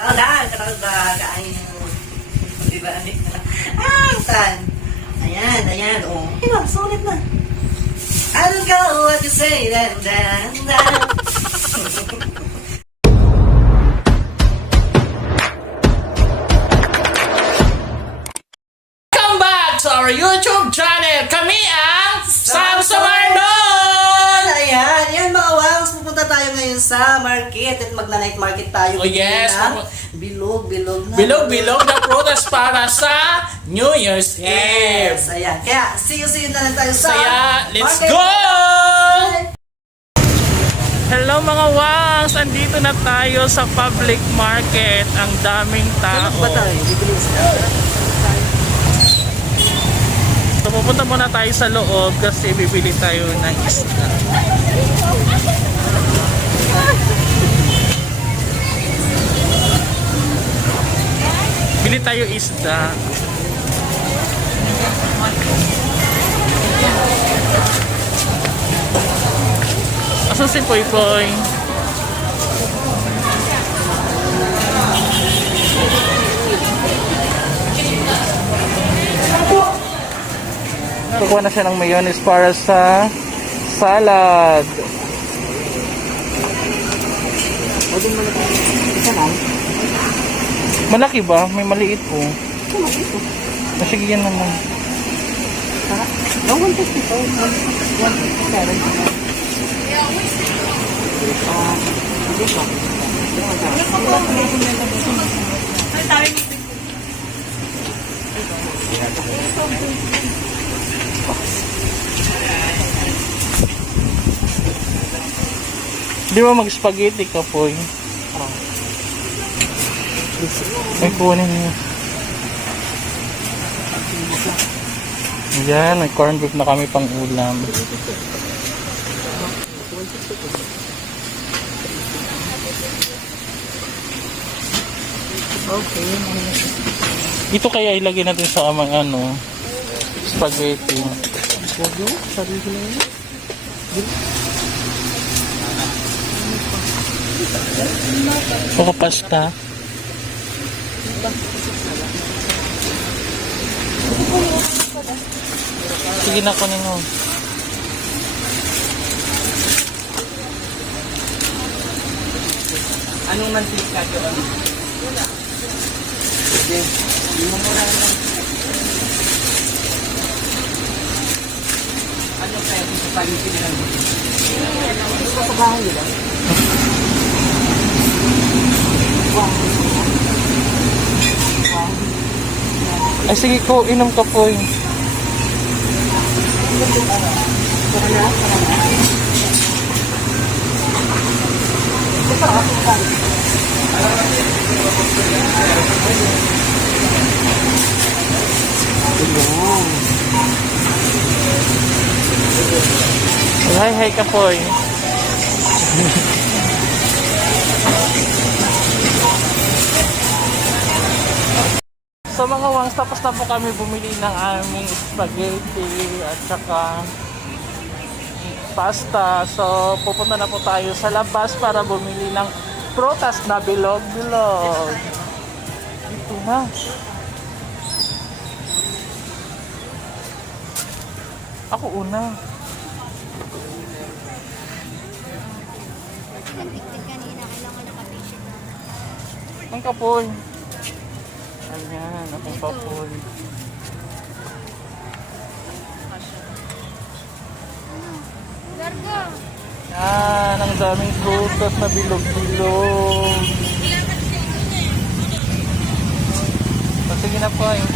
Kain. Diba? Saan? Ayan. Oh. Diba, solid na. I don't know what you say. Welcome back to our YouTube channel. Kami ang Samsamarnon! Ayan mga wangs, pupunta tayo ngayon sa market at magna-night market tayo. Oh yes, Bilog na protest para sa New Year's Eve. Yes, ayan. Kaya, see you na lang tayo sa Let's market. go! Hello mga wangs, andito na tayo sa public market. Ang daming tao. Ano ba tayo? Bibilis na. So pupunta muna tayo sa loob kasi bibili tayo ng isda. Bili tayo isda. Asan si Poy Poy? Kukuha na siya ng mayonnaise para sa salad. Malaki ba? May maliit po. Sige yan naman. Di ba mag-spaghetti ka po eh? May kunin niyo. Yan, may corn beef na kami pang ulam. Okay. Ito kaya ilagay natin sa amang spaghetti. O pasta. Sige na, kunin mo. Anong mantika doon? Wala. Sige. Hindi mo muna lang. Ano kaya kung sa paligid nila? Ano pa sa bahay nila? Ay sige ko, inom ka po. Hi ka po. So mga wangs, tapos na po kami bumili ng aming spaghetti at saka pasta. So pupunta na po tayo sa labas para bumili ng prutas na bilog-bilog. Ito na. Ako una. Ang kapoy. Ayan, akong kapoy. Yan, ang daming prutas na bilog-bilog. Sige na po eh.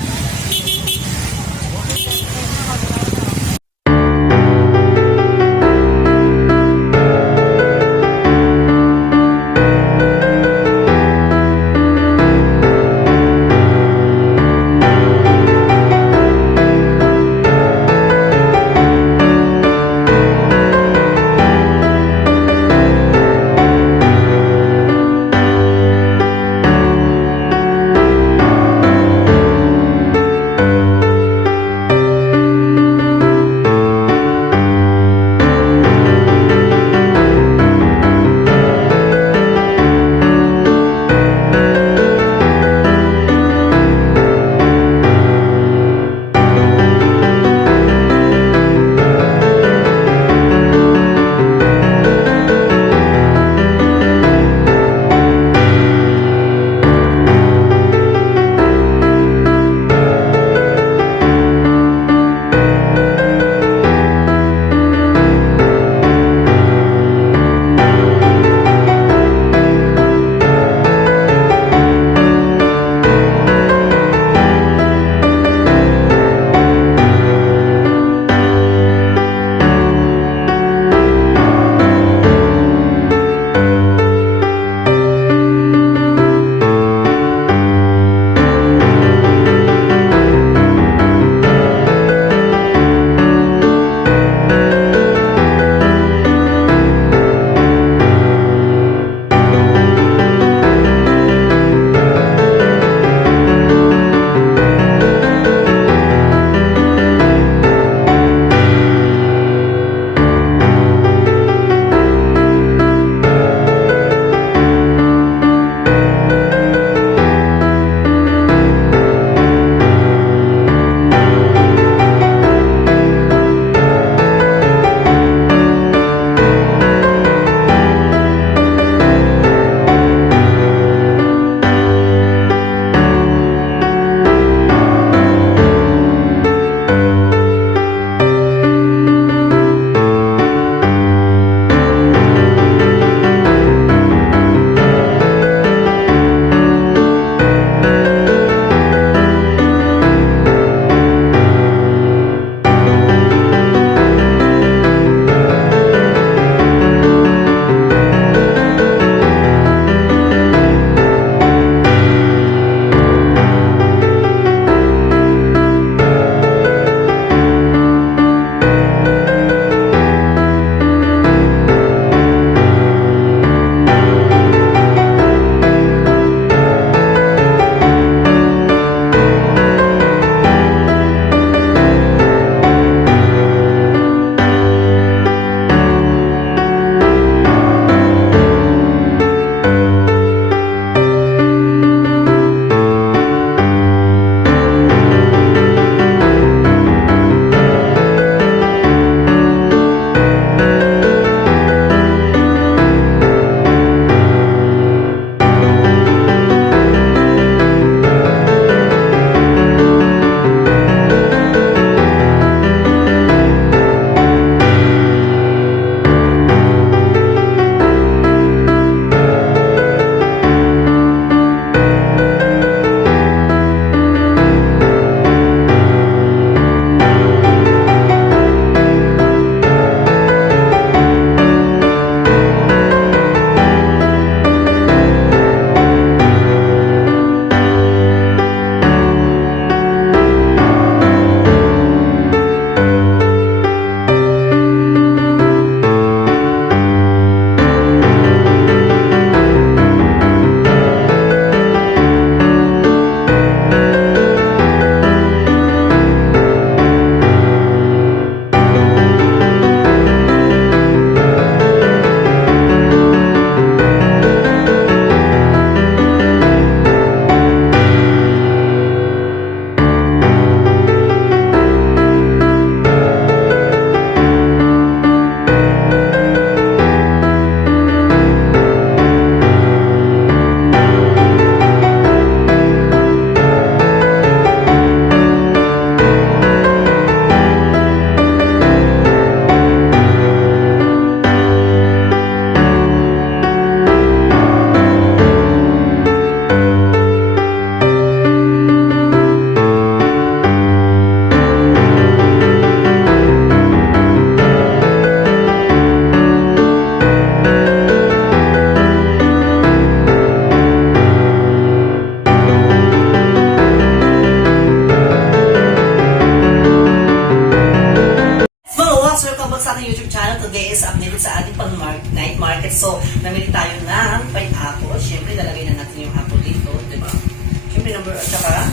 Siyempre, number, at saka,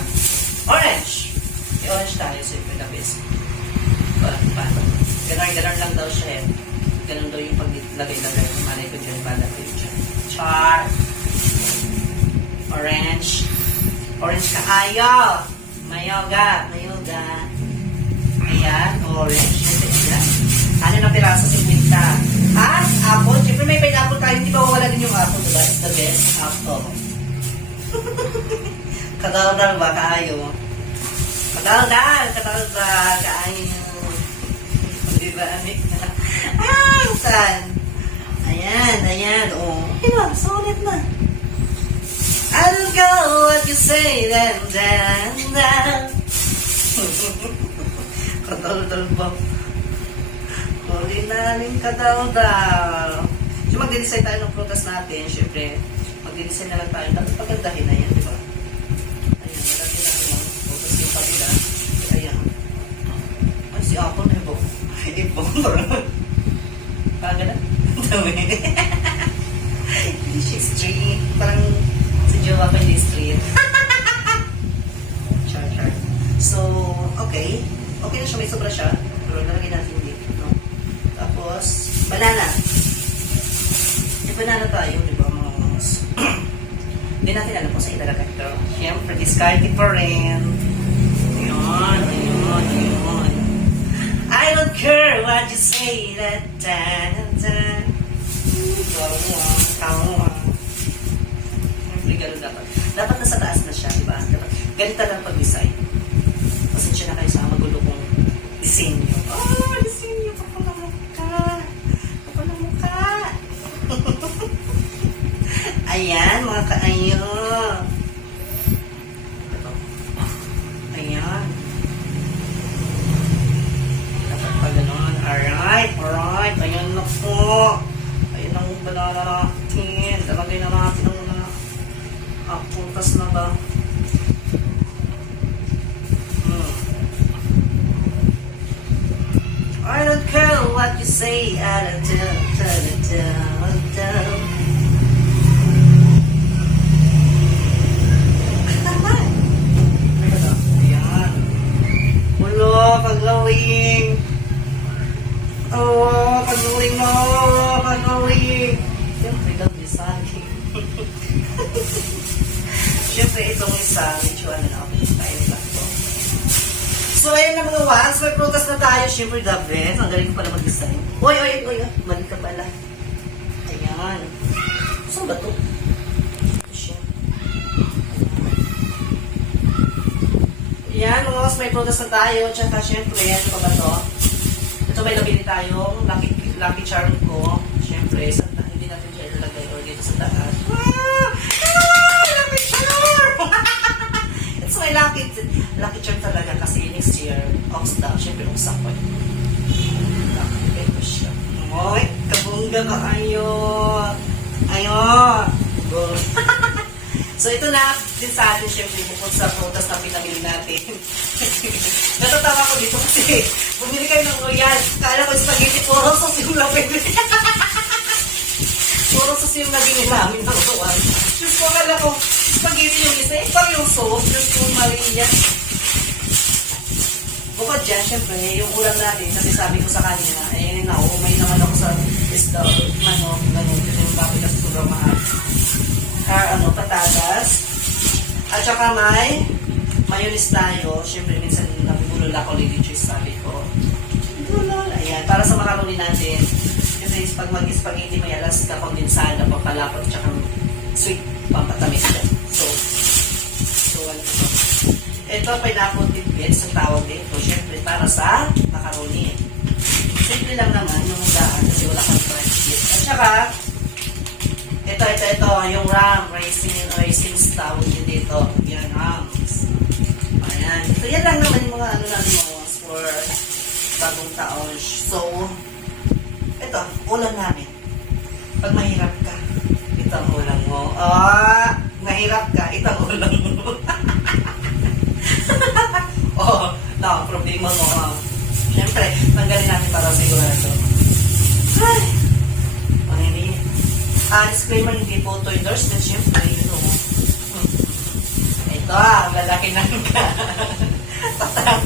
orange. May orange tayo, siyempre, the best. Paano? Ganon lang daw siya eh. Ganon daw yung paglagay-lagay. Malay ko dyan, balak ko dyan. Char! Orange. Orange ka ayo. Mayoga. Ayan, orange. Ano na piraso? 50. At apple. Siyempre may pineapple tayo. Hindi ba wala din yung apple, diba? It's the best apple. Kadaldal ba kaayo? Kadaldal kaayo. Diba? San? Ayan. Oh. Diba? Solid na. I don't go what you say, then. Kadaldal ba? Huli namin kadaldal. So, mag-design tayo ng prutas natin. Siyempre, mag-design na lang tayo. Dapat pagandahin na yan, di ba? Ayan, nalagyan natin ng prutas yung kabila. Ayan. Ay, si Apple na ibong. Ibong, parang. Parang dami. Hindi siya street. Parang si Jowa pa yung street. Char. So, okay. Okay na siya, may sobra siya. Pero nalagyan natin dito, no? Tapos, banana. May banana tayo, di ba, mga mongs? Hindi natin alam kung sa ilalagay ito. Siyempre, discard it pa rin. Ayun. I don't care what you say, Kawa. Siyempre, gano'n dapat. Dapat nasa taas na siya, di ba? Dapat, ganito lang pag-design. Pasensya na kayo sa magulo kong disenyo. Oh, disenyo. Kapal na mukha. Ayan, mga kaayo. Ayan. Dapat pa ganon. Alright. Ayan na po. Ayan ang banana natin. Talagay na natin ang mga pultas na ba? I don't care what you say, I don't Ayan. Wala, paglawing. Oh, paglawing mo. Siyempre, design. Siyempre, itong isa, medyo ano na, tayo ba ito? So, ayan na mga ones. May prutas na tayo. Siyempre, the best. Ang galing ko pala mag-design. Oy. Mali ka pala. Ayan. Saan ba ito? Ito siya. Ayan, mga ones. May prutas na tayo. Tsaka, siyempre, ano pa ba ito? Ito may nabili tayong lucky charm ko. Siyempre, hindi natin siya ilalagay or dito sa taas. Lucky charm! It's my lucky charm talaga kasi next year, Ox daw. Siyempre, Ox ako eh. Ito siya. Oy, kabungga ka ayo. So, ito na din sa atin, siyempre, bukod sa prutas na pinamili natin. Natatawa ko dito kasi bumili kayo ng royal. Kala ko spaghetti, puro sauce yung nabili. Puro sauce yung nabili namin ng royal. Diyos ko, kala ko spaghetti yung isa. Parang yung sauce, Diyos ko, Maria. Bukod dyan, syempre, yung ulam natin, kasi sabi ko sa kanina, may naman ako sa isda, manok, gano'n, yung bakit kasi sobrang mahal. Patatas. At saka may mayonnaise tayo. Siyempre, minsan nabubulol ako, Lady Cheese, sabi ko. Bulol. Ayan, para sa macaroni natin. Kasi pag mag-spaghetti, may alas ka kondensada, papalapot, tsaka sweet, pampatamis yan. So, ano ito? Ito, pineapple tidbits, ang tawag dito. Siyempre, para sa macaroni. Simple lang naman yung daan kasi wala kang fried chips. At saka, ito, yung ram, raisins tawag yun dito. Yan, rams. Ayan. So, yan lang naman yung mga ano natin mo for bagong taon. So, ito, ulam namin. Pag mahirap ka, ito ang ulam mo. Mahirap ka, ito ang ulam mo. Problema mo. Siyempre, tanggalin natin para sigurado. Ay! Hindi. Disclaimer, hindi po ito endorsement. Siyempre, ito. kinangga. Tatakan.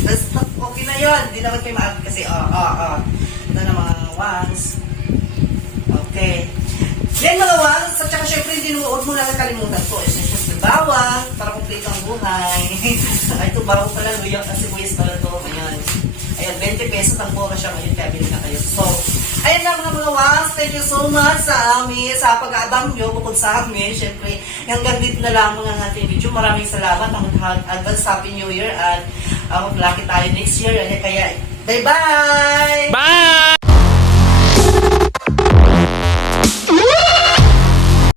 Basta okay na yun. Hindi naman kayo maalat kasi, ito na mga wangs. Okay. Yan mga wangs, at saka syempre hindi huwag mo na nakalimutan po. Essentials na bawang, para kumpleto ang buhay. Ay, ito bawang pala, luyak kasi buyas pala ito. Ayan. Ayan, 20 pesos ang mura siya ngayon, kaya bilhin na kayo. So, ayan lang mga wangs, thank you so much sa amin, sa pag-aabang nyo, bukod sa amin. Syempre, hanggang dito na lang ang ating video. Maraming salamat. Advance Happy New Year at mag-lucky tayo next year. Kaya, bye-bye! Bye!